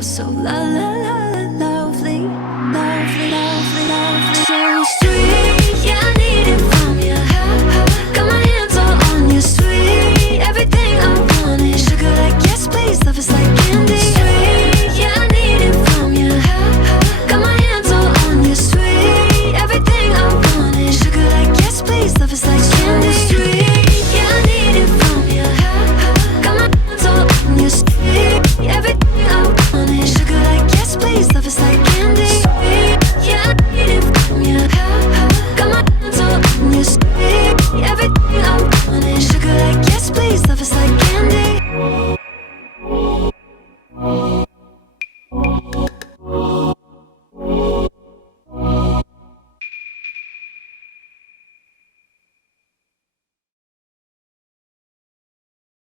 You're so la la la la lovely, lovely, lovely, lovely. So sweet, yeah, I need it from you. Got my hands all on you, sweet. Everything I want is sugar like yes, please. Love is like candy. Sweet, yeah, I need it from you. Got my hands all on you, sweet. Everything I want is sugar like yes, please. Love is like candy. Sweet, yeah, I need it from you. Got my hands all on you, sweet. Everything I want is sugar like yes, please. Love is like candy. Sweet, yeah, I need it from you. Got my hands all on you, sweet. Everything I want is sugar like yes, please. Love is like candy.